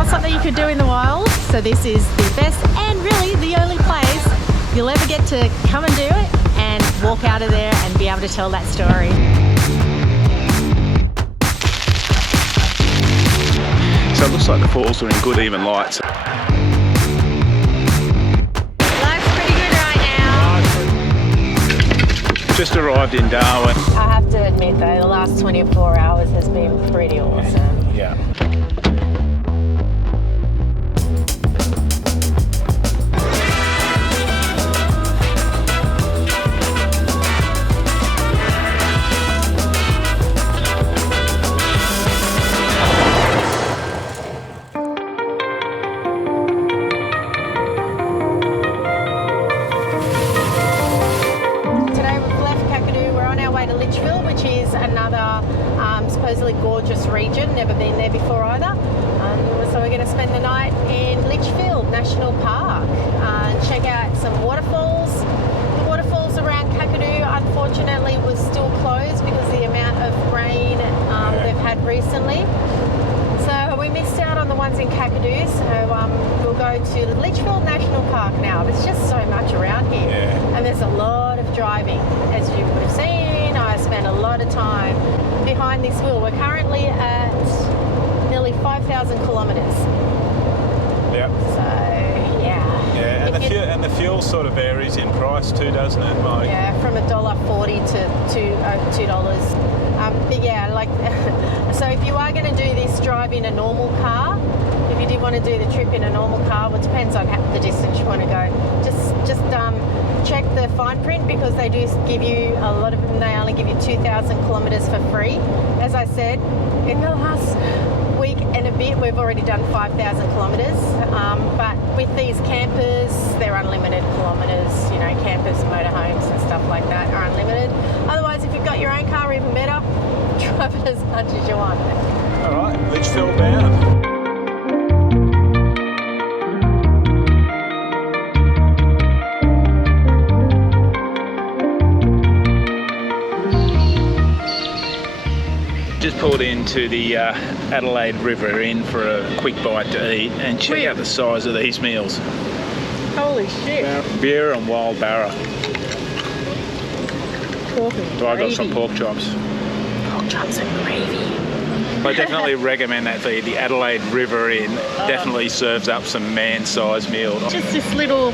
not something you could do in the wild, so this is the best and really the only place you'll ever get to come and do it and walk out of there and be able to tell that story. So it looks like the falls are in good even light. Life's pretty good right now. Just arrived in Darwin. I have to admit though, the last 24 hours has been pretty awesome. Yeah. To Litchfield, which is another supposedly gorgeous region, never been there before either. So we're going to spend the night in Litchfield National Park and check out some waterfalls. The waterfalls around Kakadu unfortunately was still closed because of the amount of rain they've had recently. So we missed out on the ones in Kakadu, so we'll go to Litchfield National Park now. There's just so much around here, and there's a lot of driving, as you would have seen. I spent a lot of time behind this wheel. We're currently at nearly 5,000 kilometres. Yep. So, yeah. Yeah, and the fuel sort of varies in price too, doesn't it, Mike? Yeah, from $1.40 to $2. But yeah, like, so if you are going to do this drive in a normal car, if you did want to do the trip in a normal car, well, it depends on the distance you want to go. Just check the fine print, because they do give you, a lot of them, they only give you 2,000 kilometres for free. As I said, in the last week and a bit, we've already done 5,000 kilometres. But with these campers, they're unlimited kilometres. You know, campers, motorhomes and stuff like that are unlimited. Otherwise, if you've got your own car, even better, drive it as much as you want. All right, Litchfield bound. Just pulled into the Adelaide River Inn for a quick bite to eat, and check out the size of these meals. Holy shit. Beer and wild barra. Pork and So I got some pork chops. Pork chops and gravy. I definitely recommend that for you. The Adelaide River Inn definitely serves up some man-sized meal. Just this little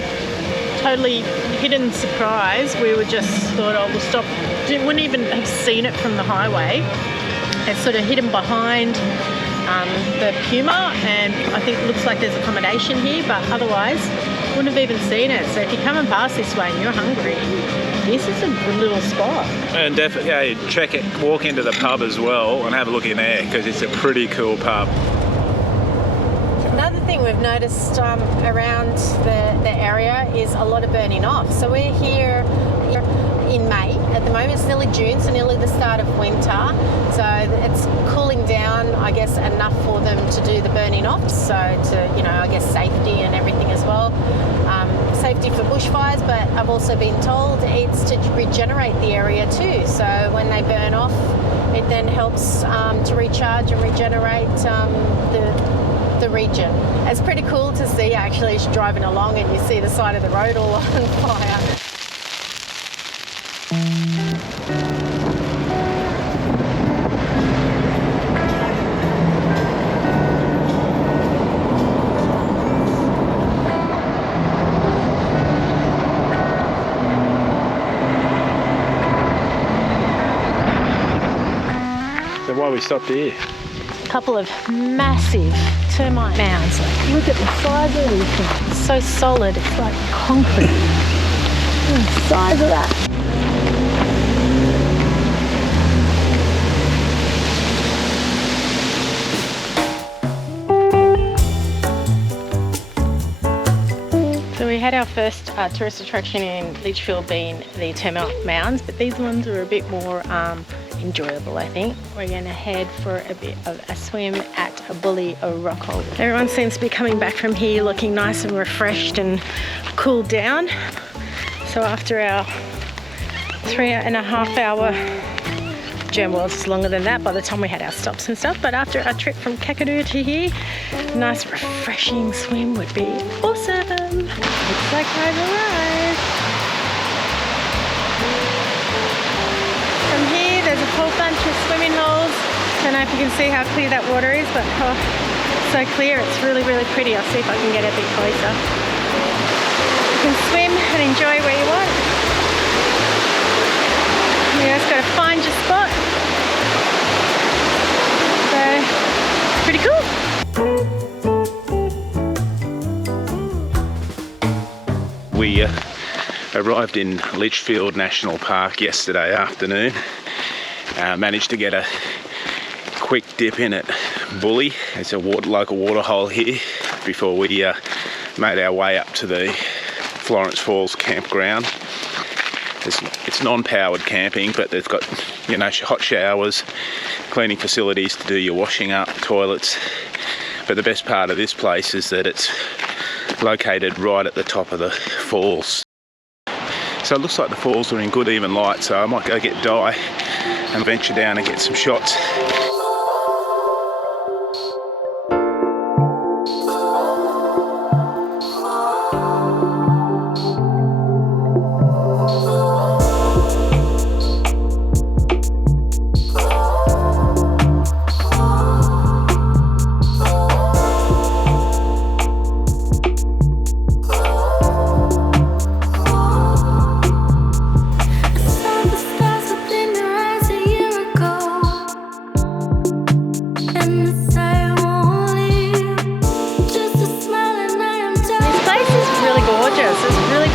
totally hidden surprise. We were just thought, oh, we'll stop. Wouldn't even have seen it from the highway. It's sort of hidden behind the Puma, and I think it looks like there's accommodation here, but otherwise wouldn't have even seen it. So if you're coming past this way and you're hungry, this is a good little spot. And definitely, check it, walk into the pub as well and have a look in there, because it's a pretty cool pub. Another thing we've noticed around the area is a lot of burning off. So we're here in May at the moment. It's nearly June, so nearly the start of winter. So it's cooling down, I guess, enough for them to do the burning off. So to, you know, I guess safety and everything as well. Safety for bushfires, but I've also been told it's to regenerate the area too. So when they burn off, it then helps to recharge and regenerate the region. It's pretty cool to see actually as you're driving along and you see the side of the road all on fire. So why we stopped here? A couple of massive termite mounds. Like, look at the size of these things. It's so solid, it's like concrete. Look at the size of that. So we had our first tourist attraction in Litchfield being the termite mounds, but these ones are a bit more enjoyable, I think. We're going to head for a bit of a swim at Buley Rockhole. Everyone seems to be coming back from here looking nice and refreshed and cooled down. So after our 3.5 hour Germ World is longer than that by the time we had our stops and stuff, but after our trip from Kakadu to here, a nice refreshing swim would be awesome. Looks like I've arrived. From here there's a whole bunch of swimming holes. Don't know if you can see how clear that water is, but so clear, it's really, really pretty. I'll see if I can get a bit closer. You can swim and enjoy where you want. You just got to find your spot. So, pretty cool. We arrived in Litchfield National Park yesterday afternoon. Managed to get a quick dip in at Buley. It's a local water hole here before we made our way up to the Florence Falls campground. It's non-powered camping, but they've got, you know, hot showers, cleaning facilities to do your washing up, toilets. But the best part of this place is that it's located right at the top of the falls. So it looks like the falls are in good even light, so I might go get Di and venture down and get some shots.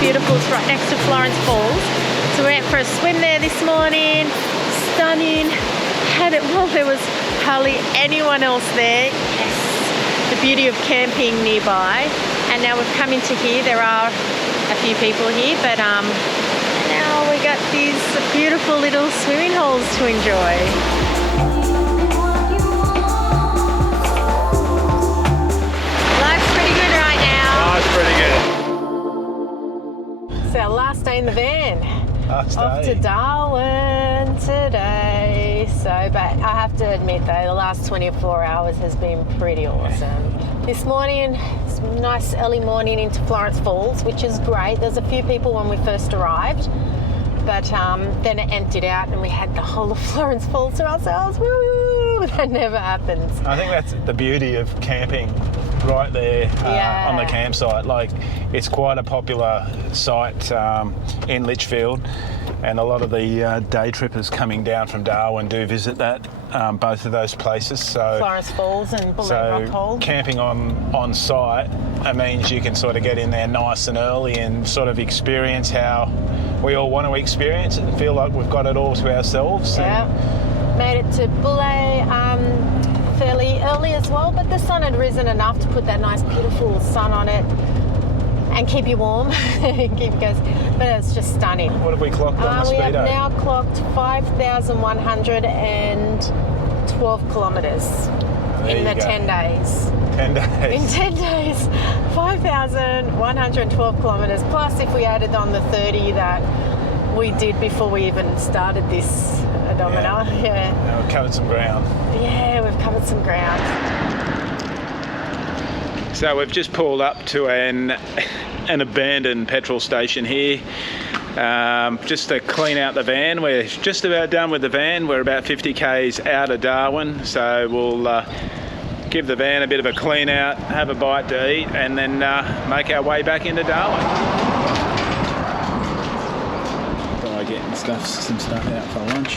Beautiful. It's right next to Florence Falls. So we went for a swim there this morning. Stunning. Had it while there was hardly anyone else there. Yes. The beauty of camping nearby. And now we've come into here. There are a few people here, but now we got these beautiful little swimming holes to enjoy. Life's pretty good right now. Life's pretty good. It's our last day in the van. Last Off day. to Darwin today. So, but I have to admit though, the last 24 hours has been pretty awesome. This morning, it's a nice early morning into Florence Falls, which is great. There's a few people when we first arrived, but then it emptied out and we had the whole of Florence Falls to ourselves. Woo! That never happens. I think that's the beauty of camping right there on the campsite. Like, it's quite a popular site in Litchfield, and a lot of the day trippers coming down from Darwin do visit that, both of those places. So Florence Falls and Buley Rockhole. Camping on site, it means you can sort of get in there nice and early and sort of experience how we all want to experience it and feel like we've got it all to ourselves. Yeah. Made it to Buley fairly early as well, but the sun had risen enough to put that nice beautiful sun on it and keep you warm. Keep you guys, but it's just stunning. What have we clocked on the We speedo? have now clocked 5,112 kilometres in the 10 days. 10 days. In 10 days, 5,112 kilometres, plus if we added on the 30 that we did before we even started this odometer. Yeah. Now we've covered some ground. Yeah, we've covered some ground. So we've just pulled up to an abandoned petrol station here, just to clean out the van. We're just about done with the van. We're about 50 k's out of Darwin, so we'll give the van a bit of a clean out, have a bite to eat, and then make our way back into Darwin. Getting some stuff out for lunch.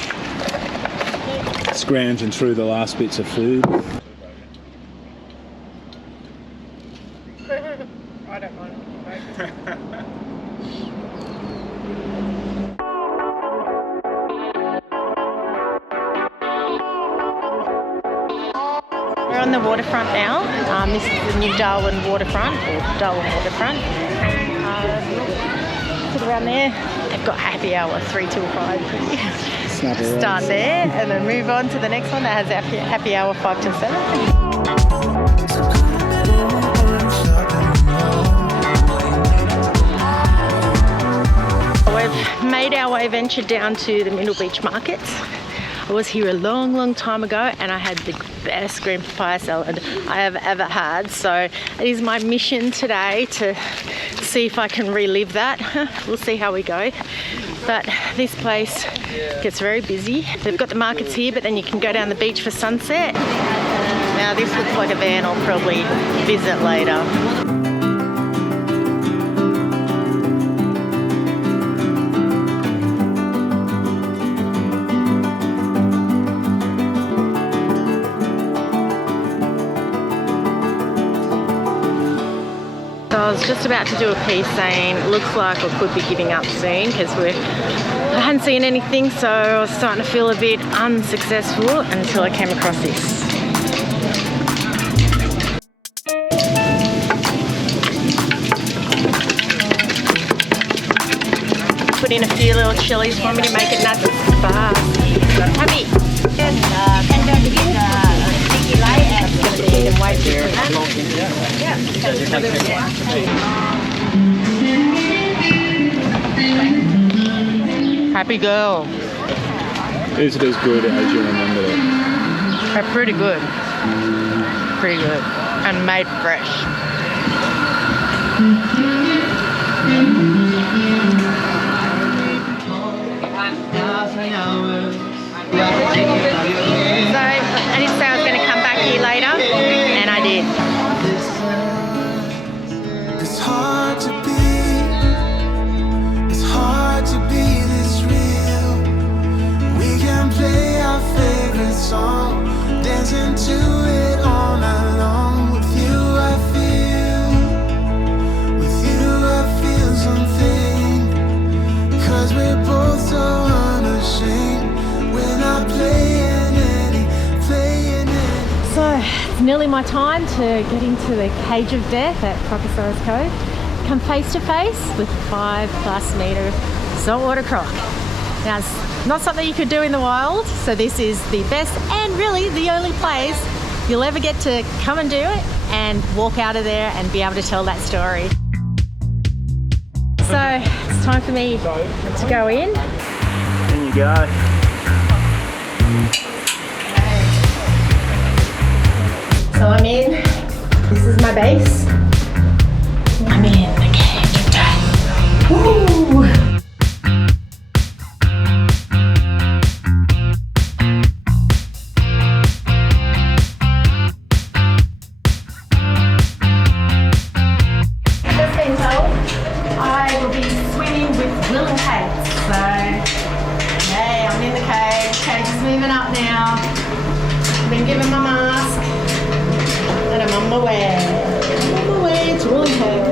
Scrounging through the last bits of food. I don't mind. We're on the waterfront now. This is the new Darwin waterfront, or Darwin waterfront. Look around there. They've got happy hour 3 till 5. Start there and then move on to the next one that has happy hour 5 till 7. We've made our way venture down to the Mindle Beach markets. I was here a long time ago and I had the best green papaya salad I have ever had. So it is my mission today to see if I can relive that. We'll see how we go. But this place gets very busy. They've got the markets here, but then you can go down the beach for sunset. Now this looks like a van I'll probably visit later. So I was just about to do a piece saying it looks like I could be giving up soon because I hadn't seen anything, so I was starting to feel a bit unsuccessful until I came across this. Put in a few little chilies for me to make it nice and fast. Happy? Happy girl. Is it as good as you remember it? Pretty good. Pretty good. And made fresh. So I did say I was going to come back here later, and I did. It's hard to be this real. We can play our favorite song, dancing to it all night long. With you I feel something, 'cause we're both so unashamed. We're not playing any. So it's nearly my time to get into the cage of death at Crocosaurus Cove. Come face to face with 5+ metre saltwater croc. Now it's not something you could do in the wild, so this is the best and really the only place you'll ever get to come and do it and walk out of there and be able to tell that story. So it's time for me to go in. In you go. So I'm in. This is my base. I'm in the cage of death. Woo! I've just been told I will be swimming with Will and Kate. So, hey, I'm in the cage. Cage is moving up now. I've been given my mask. And I'm on my way. To Will and Kate.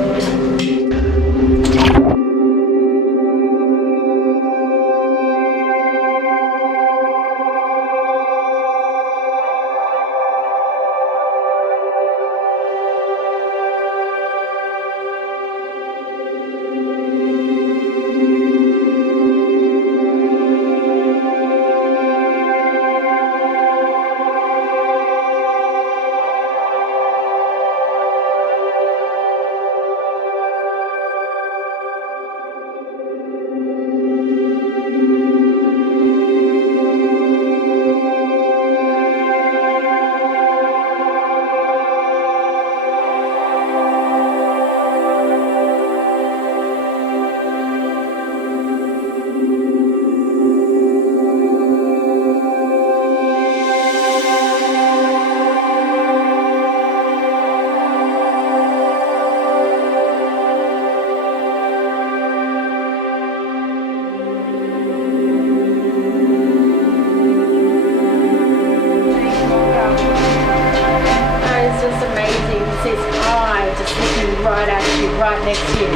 Right next to you.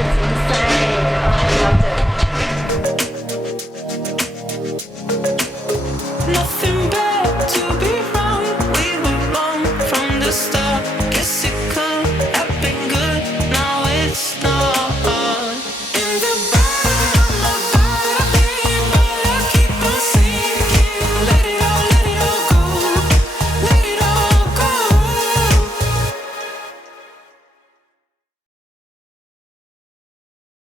It's